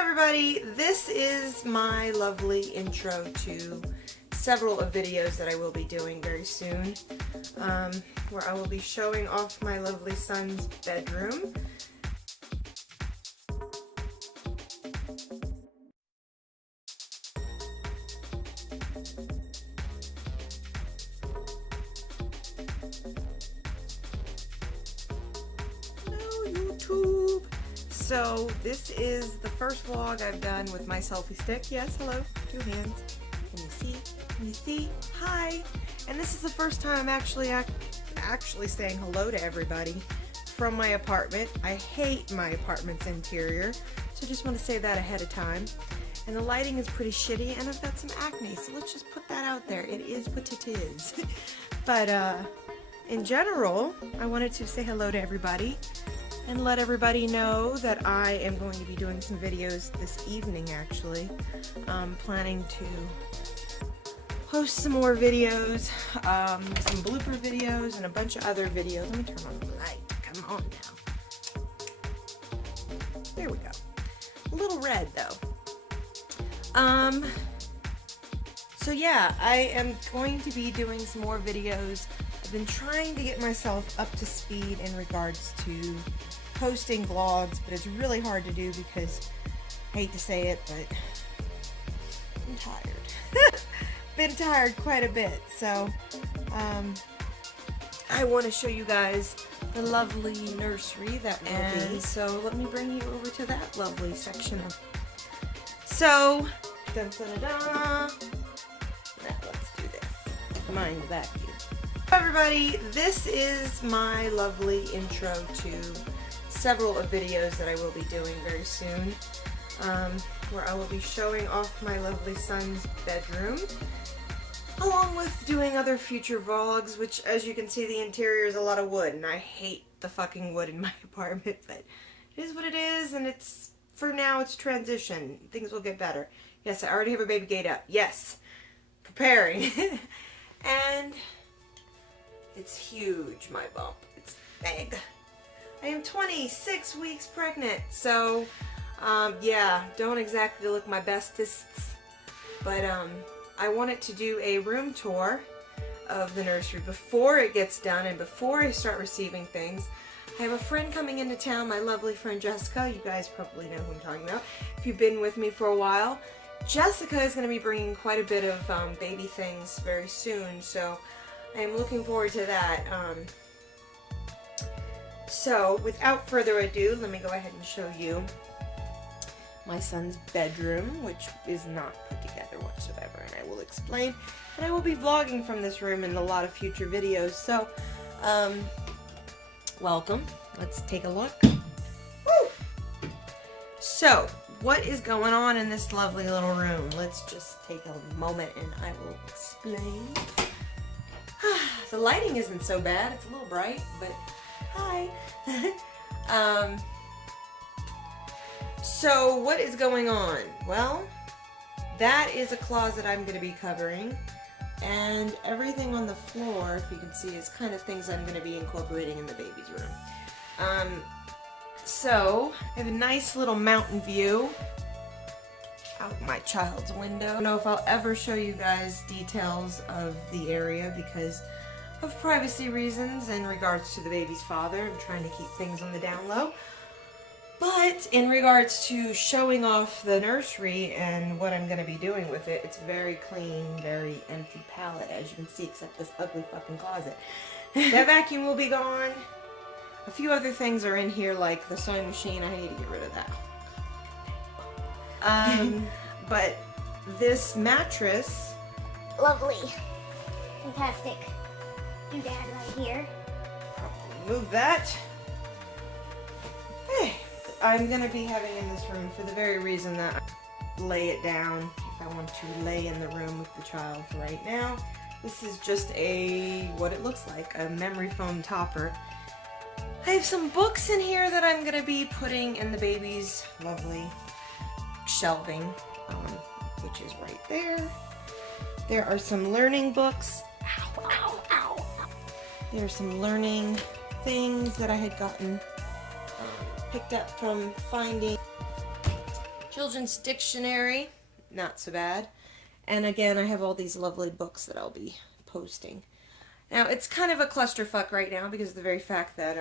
Everybody, this is my lovely intro to several of videos that I will be doing very soon, where I will be showing off my lovely son's bedroom. Hello, YouTube! So this is the first vlog I've done with my selfie stick. Yes, hello, 2 hands. Can you see? Can you see? Hi! And this is the first time I'm actually saying hello to everybody from my apartment. I hate my apartment's interior, so just want to say that ahead of time. And the lighting is pretty shitty, and I've got some acne, so let's just put that out there. It is what it is. But in general, I wanted to say hello to everybody and let everybody know that I am going to be doing some videos this evening, actually. Planning to post some more videos, some blooper videos, and a bunch of other videos. Let me turn on the light. Come on now. There we go. A little red, though. So yeah, I am going to be doing some more videos. I've been trying to get myself up to speed in regards to posting vlogs, but it's really hard to do because, I hate to say it, but I'm tired. Been tired quite a bit, so I want to show you guys the lovely nursery that will be. So let me bring you over to that lovely section. So, dun, dun, dun, dun. Now let's do this. Mind the vacuum. Everybody, this is my lovely intro to several of videos that I will be doing very soon, where I will be showing off my lovely son's bedroom, along with doing other future vlogs, which, as you can see, the interior is a lot of wood, and I hate the fucking wood in my apartment, but it is what it is, and it's, for now, it's transition. Things will get better. Yes, I already have a baby gate up. Yes. Preparing. And it's huge, my bump. It's big. I am 26 weeks pregnant, so yeah, don't exactly look my bestest, but I wanted to do a room tour of the nursery before it gets done and before I start receiving things. I have a friend coming into town, my lovely friend Jessica. You guys probably know who I'm talking about if you've been with me for a while. Jessica is going to be bringing quite a bit of baby things very soon, so I am looking forward to that. So, without further ado, let me go ahead and show you my son's bedroom, which is not put together whatsoever, and I will explain. And I will be vlogging from this room in a lot of future videos, so, welcome. Let's take a look. Woo! So, what is going on in this lovely little room? Let's just take a moment and I will explain. The lighting isn't so bad. It's a little bright, but hi. So what is going on? Well, that is a closet I'm going to be covering, and everything on the floor, if you can see, is kind of things I'm going to be incorporating in the baby's room. So I have a nice little mountain view out my child's window. I don't know if I'll ever show you guys details of the area because of privacy reasons in regards to the baby's father. I'm trying to keep things on the down low. But in regards to showing off the nursery and what I'm going to be doing with it, it's very clean, very empty palette, as you can see, except this ugly fucking closet. That vacuum will be gone. A few other things are in here, like the sewing machine. I need to get rid of that. But this mattress, lovely, fantastic doodad right here. Probably move that. Hey, I'm gonna be having in this room for the very reason that I lay it down if I want to lay in the room with the child. For right now, this is just what it looks like, a memory foam topper. I have some books in here that I'm gonna be putting in the baby's lovely shelving, which is right there. There are some learning books. Ow, ow, ow. There are some learning things that I had gotten picked up from finding children's dictionary, not so bad. And again, I have all these lovely books that I'll be posting. Now, it's kind of a clusterfuck right now because of the very fact that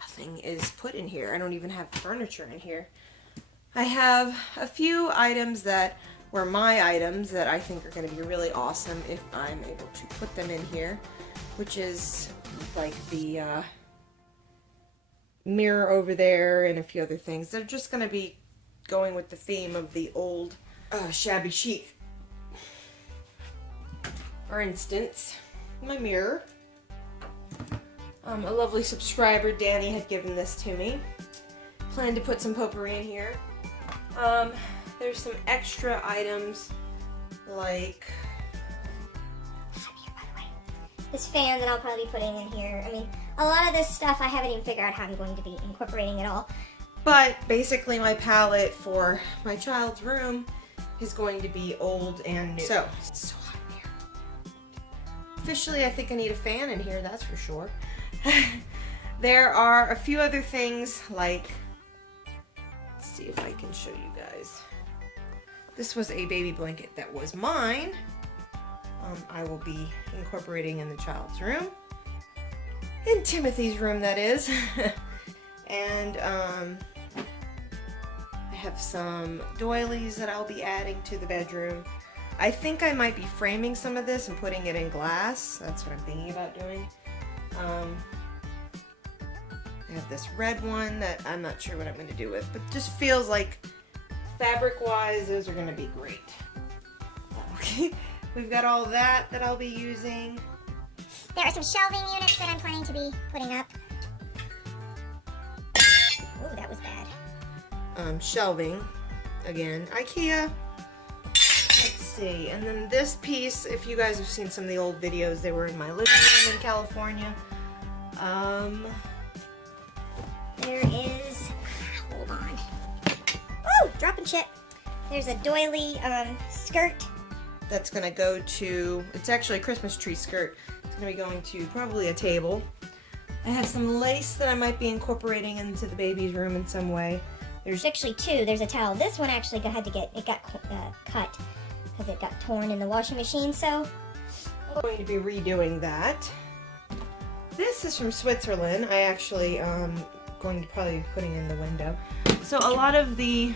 nothing is put in here. I don't even have furniture in here. I have a few items that were my items that I think are going to be really awesome if I'm able to put them in here, which is like the mirror over there and a few other things. They're just going to be going with the theme of the old shabby chic. For instance, my mirror. A lovely subscriber, Danny, had given this to me. Plan to put some potpourri in here. There's some extra items like this fan that I'll probably be putting in here. I mean, a lot of this stuff I haven't even figured out how I'm going to be incorporating at all. But basically my palette for my child's room is going to be old and new. So, it's so hot in here. Officially, I think I need a fan in here, that's for sure. There are a few other things like, let's see if I can show you guys. This was a baby blanket that was mine. I will be incorporating in the child's room. In Timothy's room, that is. And I have some doilies that I'll be adding to the bedroom. I think I might be framing some of this and putting it in glass. That's what I'm thinking about doing. I have this red one that I'm not sure what I'm going to do with, but just feels like fabric-wise, those are going to be great. Okay, we've got all that I'll be using. There are some shelving units that I'm planning to be putting up. Ooh, that was bad. Shelving, again, IKEA. Let's see, and then this piece, if you guys have seen some of the old videos, they were in my living room in California. There is, hold on. Woo, dropping shit. There's a doily skirt. That's gonna go to, it's actually a Christmas tree skirt. It's gonna be going to probably a table. I have some lace that I might be incorporating into the baby's room in some way. There's actually two. There's a towel. This one actually got cut because it got torn in the washing machine, so I'm going to be redoing that. This is from Switzerland. I actually going to probably be putting in the window. So a lot of the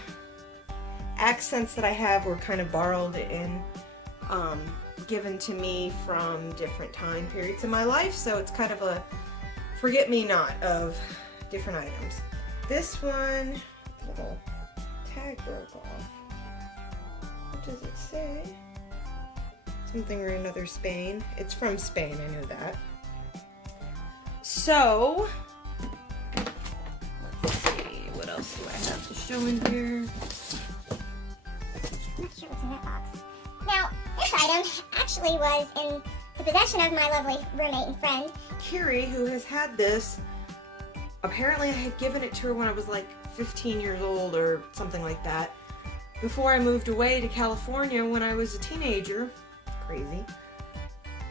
accents that I have were kind of borrowed and given to me from different time periods in my life, so it's kind of a forget-me-not of different items. This one, little tag broke off. What does it say? Something or another Spain. It's from Spain, I know that. So, let's see, what else do I have to show in here? I'm not sure what's in that box. Now, this item actually was in the possession of my lovely roommate and friend, Carrie, who has had this. Apparently I had given it to her when I was like 15 years old or something like that. Before I moved away to California when I was a teenager. Crazy.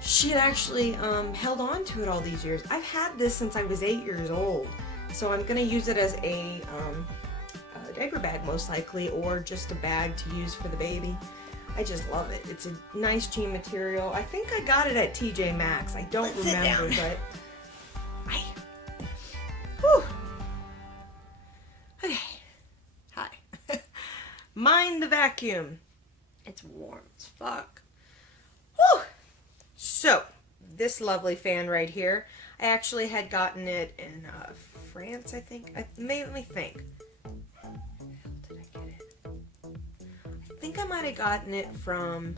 She had actually held on to it all these years. I've had this since I was 8 years old. So I'm going to use it as a diaper bag most likely, or just a bag to use for the baby. I just love it. It's a nice jean material. I think I got it at TJ Maxx. I don't remember, but whew. Okay. Hi. Mind the vacuum. It's warm as fuck. Whew. So, this lovely fan right here, I actually had gotten it in France, I think. Let me think. Where the hell did I get it? I think I might have gotten it from,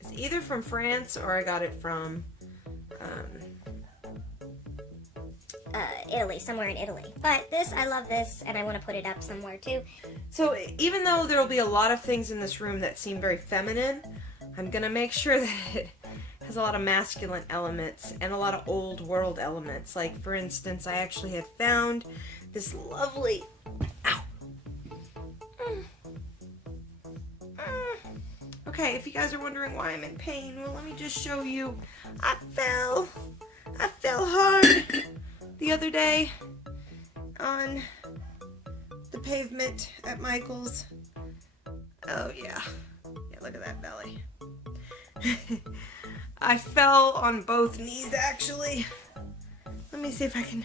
it's either from France or I got it from Italy, somewhere in Italy. But this, I love this, and I want to put it up somewhere too. So even though there will be a lot of things in this room that seem very feminine, I'm going to make sure that it has a lot of masculine elements and a lot of old world elements. Like, for instance, I actually have found this lovely, ow. Okay, if you guys are wondering why I'm in pain, well, let me just show you. I fell hard the other day on pavement at Michael's. Oh yeah. Yeah, look at that belly. I fell on both knees actually. Let me see if I can.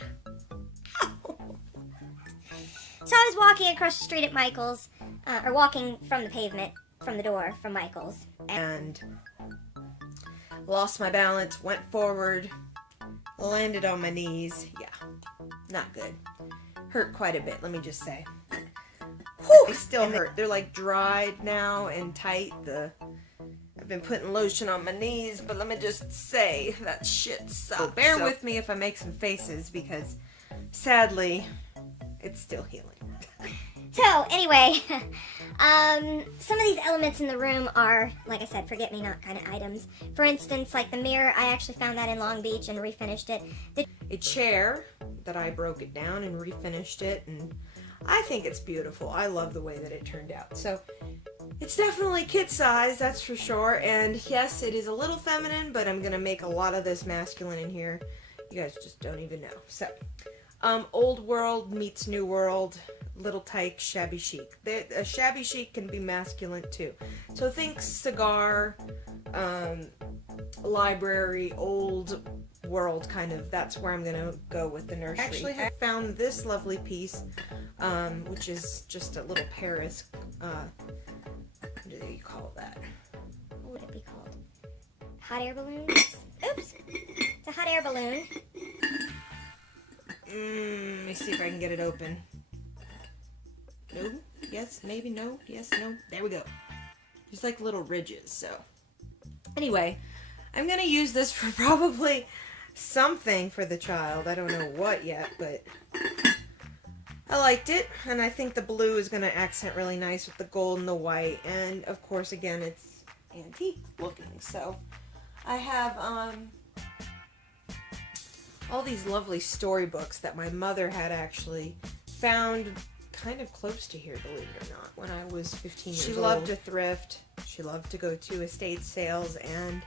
So I was walking across the street at Michael's, or walking from the pavement, from the door, from Michael's. And lost my balance, went forward, landed on my knees. Yeah, not good. Hurt quite a bit, let me just say. Whew, they still hurt. They're like dried now and tight. I've been putting lotion on my knees, but let me just say that shit sucks. So bear with me if I make some faces because sadly, it's still healing. So, anyway, some of these elements in the room are, like I said, forget-me-not kind of items. For instance, like the mirror, I actually found that in Long Beach and refinished it. A chair that I broke it down and refinished it, and I think it's beautiful. I love the way that it turned out. So, it's definitely kid size, that's for sure. And yes, it is a little feminine, but I'm going to make a lot of this masculine in here. You guys just don't even know. So, old world meets new world. Little tyke, shabby chic. A shabby chic can be masculine too. So think cigar, library, old world kind of. That's where I'm gonna go with the nursery. Actually, I found this lovely piece, which is just a little Paris. What do you call that? What would it be called? Hot air balloon? Oops! It's a hot air balloon. Let me see if I can get it open. No, yes, maybe, no, yes, no. There we go. Just like little ridges, so. Anyway, I'm going to use this for probably something for the child. I don't know what yet, but I liked it. And I think the blue is going to accent really nice with the gold and the white. And, of course, again, it's antique looking. So, I have all these lovely storybooks that my mother had actually found kind of close to here, believe it or not, when I was 15 years old. She loved to thrift. She loved to go to estate sales, and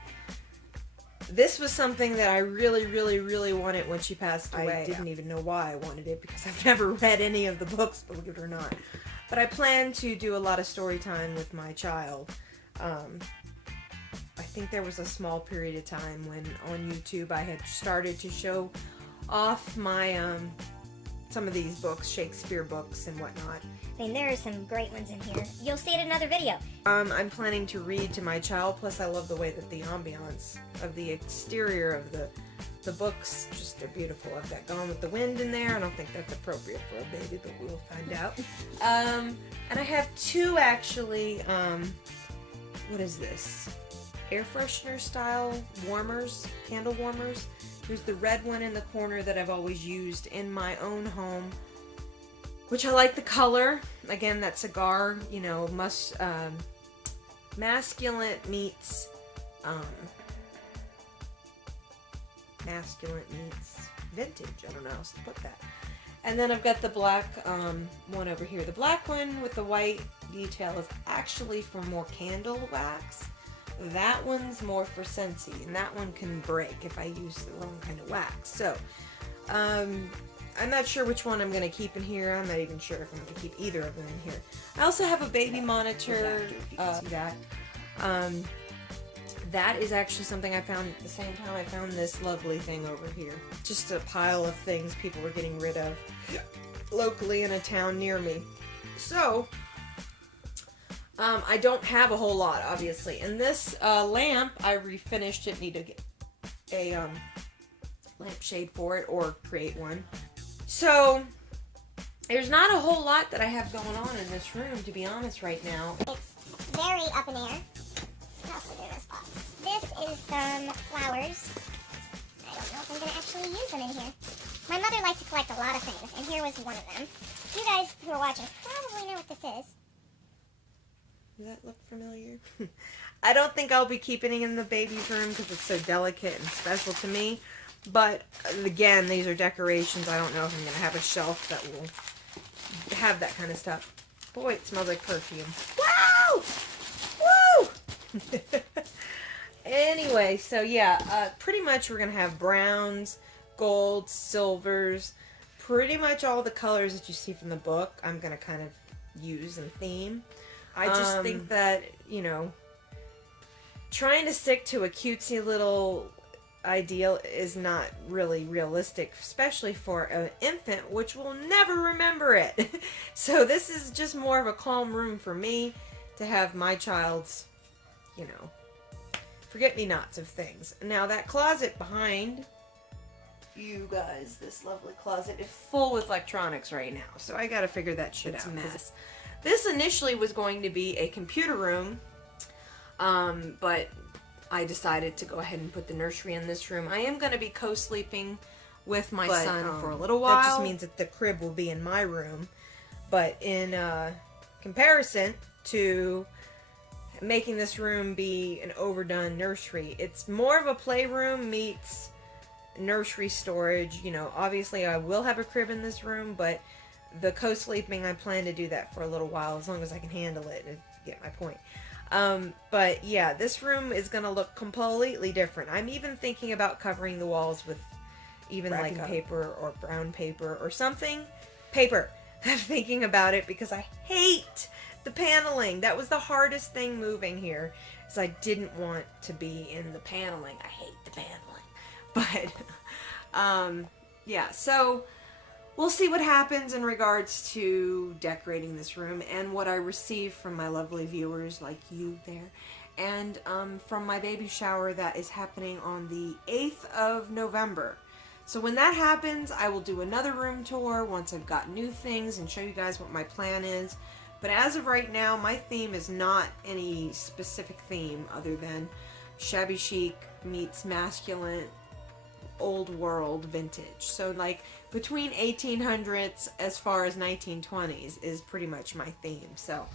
this was something that I really, really, really wanted when she passed away. I didn't even know why I wanted it because I've never read any of the books, believe it or not. But I plan to do a lot of story time with my child. I think there was a small period of time when on YouTube I had started to show off my some of these books, Shakespeare books and whatnot. I mean, there are some great ones in here. You'll see it in another video. I'm planning to read to my child, plus I love the way that the ambiance of the exterior of the books, just they're beautiful. I've got Gone with the Wind in there. I don't think that's appropriate for a baby, but we'll find out. And I have two actually, what is this? Air freshener style warmers, candle warmers. There's the red one in the corner that I've always used in my own home, which I like the color. Again, that cigar, you know, masculine meets vintage. I don't know how else to put that. And then I've got the black one over here. The black one with the white detail is actually for more candle wax. That one's more for Scentsy, and that one can break if I use the wrong kind of wax. So, I'm not sure which one I'm going to keep in here. I'm not even sure if I'm going to keep either of them in here. I also have a baby monitor. See that? That is actually something I found at the same time I found this lovely thing over here. Just a pile of things people were getting rid of locally in a town near me. So, I don't have a whole lot, obviously. And this lamp, I refinished it. Need to get a lampshade for it or create one. So, there's not a whole lot that I have going on in this room, to be honest, right now. It's very up in air. What else is in this box? This is some flowers. I don't know if I'm going to actually use them in here. My mother likes to collect a lot of things, and here was one of them. You guys who are watching probably know what this is. Does that look familiar? I don't think I'll be keeping it in the baby's room because it's so delicate and special to me. But, again, these are decorations. I don't know if I'm going to have a shelf that will have that kind of stuff. Boy, it smells like perfume. Woo! Woo! Anyway, so yeah, pretty much we're going to have browns, golds, silvers, pretty much all the colors that you see from the book I'm going to kind of use and theme. I just think that, you know, trying to stick to a cutesy little ideal is not really realistic, especially for an infant, which will never remember it. So this is just more of a calm room for me to have my child's, you know, forget-me-nots of things. Now that closet behind you guys, this lovely closet, is full with electronics right now, so I gotta figure that shit out. It's a mess. This initially was going to be a computer room, but I decided to go ahead and put the nursery in this room. I am going to be co-sleeping with my son for a little while. That just means that the crib will be in my room. But in comparison to making this room be an overdone nursery, it's more of a playroom meets nursery storage. You know, obviously I will have a crib in this room, but the co-sleeping, I plan to do that for a little while, as long as I can handle it, if you get my point. But yeah, this room is going to look completely different. I'm even thinking about covering the walls with even wrapping like paper or brown paper or something. Paper. I'm thinking about it because I hate the paneling. That was the hardest thing moving here, is I didn't want to be in the paneling. I hate the paneling. But, yeah, so we'll see what happens in regards to decorating this room and what I receive from my lovely viewers like you there. And from my baby shower that is happening on the 8th of November. So when that happens, I will do another room tour once I've got new things and show you guys what my plan is. But as of right now, my theme is not any specific theme other than shabby chic meets masculine, old world vintage. So like between 1800s as far as 1920s is pretty much my theme. So